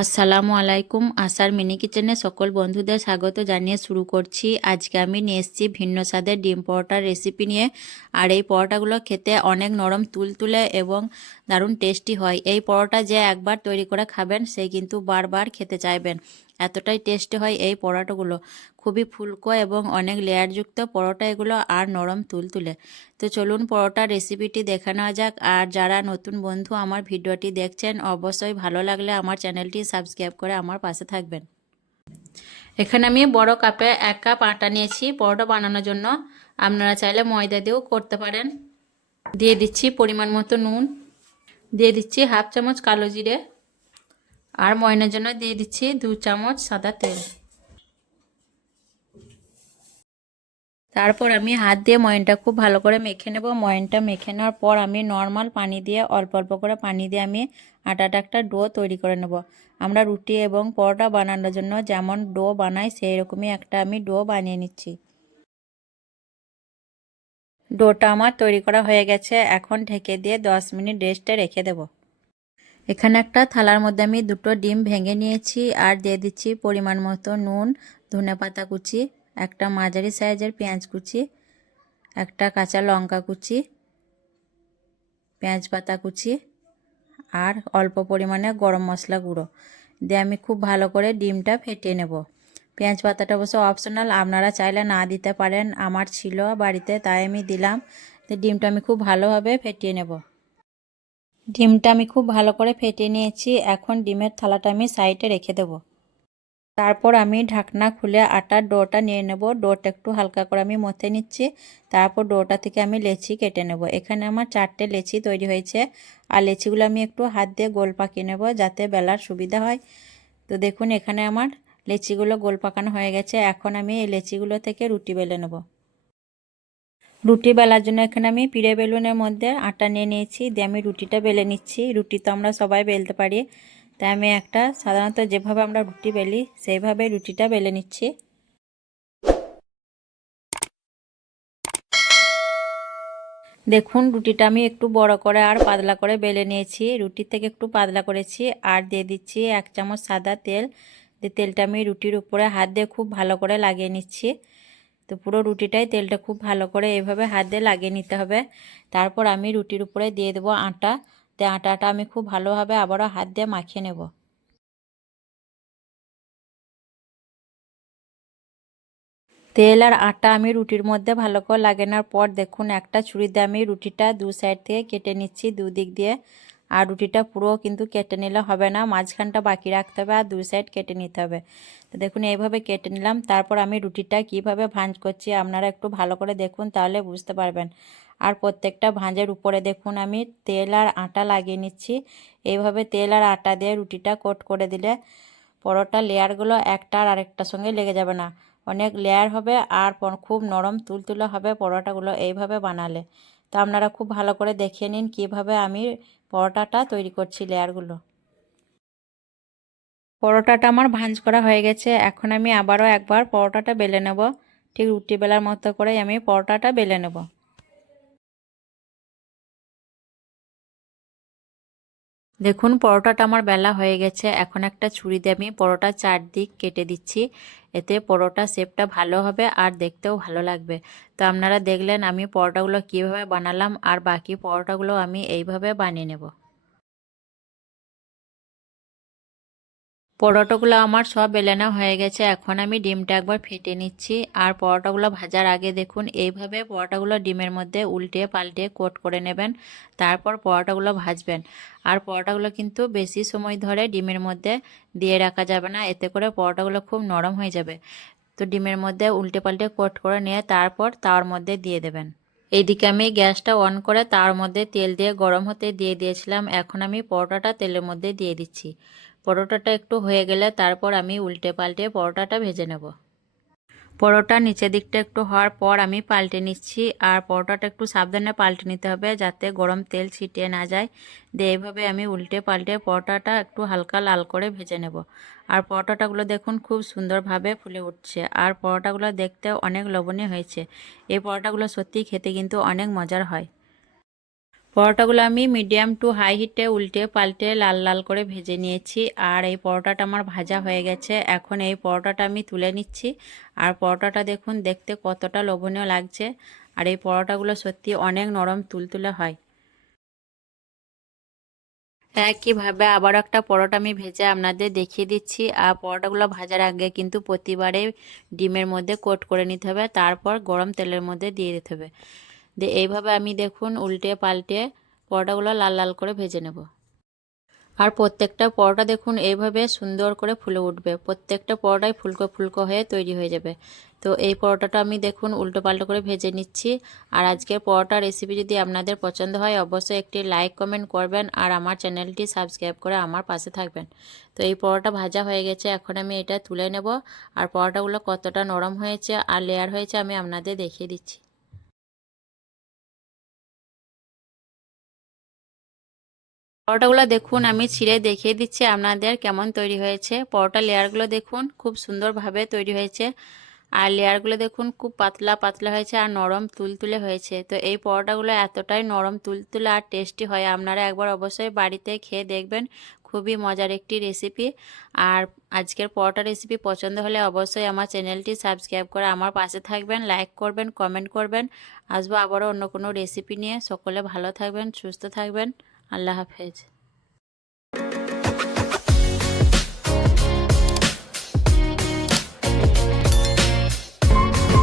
আসসালামু আলাইকুম। আশার মিনি কিচেনে সকল বন্ধুদের স্বাগত জানিয়ে শুরু করছি। আজকে আমি নিয়ে এসেছি ভিন্ন স্বাদের ডিম পরোটার রেসিপি নিয়ে। আর এই পরোটাগুলো খেতে অনেক নরম তুলতুলে এবং দারুণ টেস্টি হয়। এই পরোটা যে একবার তৈরি করে খাবেন সেই কিন্তু বারবার খেতে চাইবেন, এতটাই টেস্টি হয় এই পরোটাগুলো। খুবই ফুলকো এবং অনেক লেয়ারযুক্ত পরোটা এগুলো, আর নরম তুলতুলে। তো চলুন পরোটার রেসিপিটি দেখে নেওয়া যাক। আর যারা নতুন বন্ধু আমার ভিডিওটি দেখছেন, অবশ্যই ভালো লাগলে আমার চ্যানেলটি সাবস্ক্রাইব করে আমার পাশে থাকবেন। এখানে আমি বড় কাপে 1 কাপ আটা নিয়েছি পরোটা বানানোর জন্য। আপনারা চাইলে ময়দা দিয়েও করতে পারেন। দিয়ে দিচ্ছি পরিমাণ মতো নুন, দিয়ে দিচ্ছি হাফ চামচ কালো জিরে, আর ময়নের জন্য দিয়ে দিচ্ছি 2 চামচ সাদা তেল। তারপর আমি হাত দিয়ে ময়নটা খুব ভালো করে মেখে নেব। ময়নটা মেখে নেওয়ার পর আমি নর্মাল পানি দিয়ে অল্প অল্প করে পানি দিয়ে আমি আটাটা একটা ডো তৈরি করে নেব। আমরা রুটি এবং পরোটা বানানোর জন্য যেমন ডো বানাই সেই রকমই একটা আমি ডো বানিয়ে নিচ্ছি। ডোটা আমার তৈরি করা হয়ে গেছে। এখন ঢেকে দিয়ে 10 মিনিট রেস্টে রেখে দেব। এখানে একটা থালার মধ্যে আমি 2টো ডিম ভেঙে নিয়েছি, আর দিয়ে দিচ্ছি পরিমাণ মতো নুন, ধনেপাতা কুচি, একটা মাঝারি সাইজের পেঁয়াজ কুচি, একটা কাঁচা লঙ্কা কুচি, পেঁয়াজ পাতা কুচি, আর অল্প পরিমাণে গরম মশলা গুঁড়ো দিয়ে আমি খুব ভালো করে ডিমটা ফেটিয়ে নেব। পেঁয়াজ পাতাটা অবশ্য অপশনাল, আপনারা চাইলে না দিতে পারেন। আমার ছিল বাড়িতে তাই আমি দিলাম। তো ডিমটা আমি খুব ভালোভাবে ফেটিয়ে নেব। ডিমটা আমি খুব ভালো করে ফেটিয়ে নিয়েছি। এখন ডিমের থালাটা আমি সাইডে রেখে দেব। তারপর আমি ঢাকনা খুলে আটার ডোটা নিয়ে নেব। ডোটা একটু হালকা করে আমি মথে নিচ্ছি। তারপর ডোটা থেকে আমি লেচি কেটে নেব। এখানে আমার 4টে লেচি তৈরি হয়েছে। আর লেচিগুলো আমি একটু হাত দিয়ে গোল পাকিয়ে নেব যাতে বেলার সুবিধা হয়। তো দেখুন এখানে আমার লেচিগুলো গোল পাকানো হয়ে গেছে। এখন আমি এই লেচিগুলো থেকে রুটি বেলে নেব। রুটি বেলার জন্য এখানে আমি পিড়ে বেলুনের মধ্যে আটা নিয়ে নিয়েছি, দিয়ে আমি রুটিটা বেলে নিচ্ছি। রুটি তো আমরা সবাই বেলতে পারি, তাই আমি একটা সাধারণত যেভাবে আমরা রুটি বেলি সেইভাবে রুটিটা বেলে নিচ্ছি। দেখুন রুটিটা আমি একটু বড় করে আর পাতলা করে বেলে নিয়েছি। রুটির থেকে একটু পাতলা করেছি। আর দিয়ে দিচ্ছি 1 চামচ সাদা তেল। দিয়ে তেলটা আমি রুটির উপরে হাত দিয়ে খুব ভালো করে লাগিয়ে নিচ্ছি। তো পুরো রুটিটাই তেলটা খুব ভালো করে এইভাবে হাত দিয়ে লাগিয়ে নিতে হবে। তারপর আমি রুটির উপরে দিয়ে দেবো আটা। তো আটাটা আমি খুব ভালোভাবে আবারও হাত দিয়ে মাখিয়ে নেব। তেল আর আটা আমি রুটির মধ্যে ভালো করে লাগানোর পর দেখুন একটা ছুরি দিয়ে আমি রুটিটা 2 সাইড থেকে কেটে নিচ্ছি, 2 দিক দিয়ে। আর রুটিটা পুরো কিন্তু কেটে নিলে হবে না, মাঝখানটা বাকি রাখতে হবে আর 2 সাইড কেটে নিতে হবে। তো দেখুন এইভাবে কেটে নিলাম। তারপর আমি রুটিটা কিভাবে ভাঁজ করছি আপনারা একটু ভালো করে দেখুন, তাহলে বুঝতে পারবেন। আর প্রত্যেকটা ভাঁজের উপরে দেখুন আমি তেল আর আটা লাগিয়ে নিচ্ছি। এইভাবে তেল আর আটা দিয়ে রুটিটা কোট করে দিলে পরোটা লেয়ারগুলো একটা আর আরেকটার সঙ্গে লেগে যাবে না। অনেক লেয়ার হবে আর খুব নরম তুলতুলে হবে পরোটাগুলো এইভাবে বানালে। তো আপনারা খুব ভালো করে দেখে নিন কিভাবে আমি পরোটাটা তৈরি করছি লেয়ারগুলো। পরোটাটা আমার ভাঁজ করা হয়ে গেছে। এখন আমি আবারও একবার পরোটাটা বেলে নেব। ঠিক রুটি বেলার মতো করে আমি পরোটাটা বেলে নেব। দেখুন পরোটাটা আমার বেলা হয়ে গেছে। এখন একটা ছুরি দিয়ে আমি পরোটার চারদিক কেটে দিচ্ছি। এতে পরোটা শেপটা ভালো হবে আর দেখতেও ভালো লাগবে। তো আপনারা দেখলেন আমি পরোটাগুলো কিভাবে বানালাম, আর বাকি পরোটাগুলো আমি এইভাবে বানিয়ে নেব। পরোটাগুলো আমার সব বেলানো হয়ে গেছে। এখন আমি ডিমটা একবার ফেটে নিচ্ছি। আর পরোটাগুলো ভাজার আগে দেখুন এইভাবে পরোটাগুলো ডিমের মধ্যে উল্টে পাল্টে কোট করে নেবেন। তারপর পরোটাগুলো ভাজবেন। আর পরোটাগুলো কিন্তু বেশি সময় ধরে ডিমের মধ্যে দিয়ে রাখা যাবে না, এতে করে পরোটাগুলো খুব নরম হয়ে যাবে। তো ডিমের মধ্যে উল্টে পাল্টে কোট করে নিয়ে তারপর তার মধ্যে দিয়ে দেবেন। এইদিকে আমি গ্যাসটা অন করে তার মধ্যে তেল দিয়ে গরম হতে দিয়ে দিয়েছিলাম। এখন আমি পরোটাটা তেলের মধ্যে দিয়ে দিচ্ছি। পরোটাটা একটু হয়ে গেলে তারপর আমি উল্টে পাল্টে পরোটাটা ভেজে নেব। পরোটা নিচের দিকটা একটু হওয়ার পর আমি পাল্টে নিচ্ছি। আর পরোটাটা একটু সাবধানে পাল্টে নিতে হবে যাতে গরম তেল ছিটিয়ে না যায়। দিয়ে এইভাবে আমি উল্টে পাল্টে পরোটাটা একটু হালকা লাল করে ভেজে নেব। আর পরোটাগুলো দেখুন খুব সুন্দরভাবে ফুলে উঠছে, আর পরোটাগুলো দেখতে অনেক লোভনীয় হয়েছে। এই পরোটাগুলো সত্যিই খেতে কিন্তু অনেক মজার হয়। পরোটাগুলো আমি মিডিয়াম টু হাই হিটে উল্টে পাল্টে লাল লাল করে ভেজে নিয়েছি। আর এই পরোটাটা আমার ভাজা হয়ে গেছে। এখন এই পরোটাটা আমি তুলে নিচ্ছি। আর পরোটাটা দেখুন দেখতে কতটা লোভনীয় লাগছে। আর এই পরোটাগুলো সত্যি অনেক নরম তুলতুলে হয়। একইভাবে আবার একটা পরোটা আমি ভেজে আপনাদের দেখিয়ে দিচ্ছি। আর পরোটাগুলো ভাজার আগে কিন্তু প্রতিবারে ডিমের মধ্যে কোট করে নিতে হবে, তারপর গরম তেলের মধ্যে দিয়ে দিতে হবে। এইভাবে আমি দেখুন উল্টে পাল্টে পরোটাগুলো লাল লাল করে ভেজে নেব। আর প্রত্যেকটা পরোটা দেখুন এইভাবে সুন্দর করে ফুলে উঠবে, প্রত্যেকটা পরোটাই ফুলকো ফুলকো হয়ে তৈরি হয়ে যাবে। তো এই পরোটাটা আমি দেখুন উল্টো পাল্টো করে ভেজে নিচ্ছি। আর আজকের পরোটা রেসিপি যদি আপনাদের পছন্দ হয় অবশ্যই একটি লাইক কমেন্ট করবেন আর আমার চ্যানেলটি সাবস্ক্রাইব করে আমার পাশে থাকবেন। তো এই পরোটা ভাজা হয়ে গেছে, এখন আমি এটা তুলে নেব। আর পরোটাগুলো কতটা নরম হয়েছে আর লেয়ার হয়েছে আমি আপনাদের দেখিয়ে দিচ্ছি। পরোটাগুলো দেখুন আমি ছিঁড়ে দেখিয়ে দিচ্ছি আপনাদের কেমন তৈরি হয়েছে। পরোটা লেয়ারগুলো দেখুন খুব সুন্দরভাবে তৈরি হয়েছে। আর লেয়ারগুলো দেখুন খুব পাতলা পাতলা হয়েছে আর নরম তুলতুলে হয়েছে। তো এই পরোটাগুলো এতটাই নরম তুলতুলে আর টেস্টি হয়, আপনারা একবার অবশ্যই বাড়িতে খেয়ে দেখবেন। খুবই মজার একটি রেসিপি। আর আজকের পরোটা রেসিপি পছন্দ হলে অবশ্যই আমার চ্যানেলটি সাবস্ক্রাইব করে আমার পাশে থাকবেন, লাইক করবেন, কমেন্ট করবেন। আসবো আবারও অন্য কোনো রেসিপি নিয়ে। সকলে ভালো থাকবেন, সুস্থ থাকবেন। আল্লাহ হাফেজ।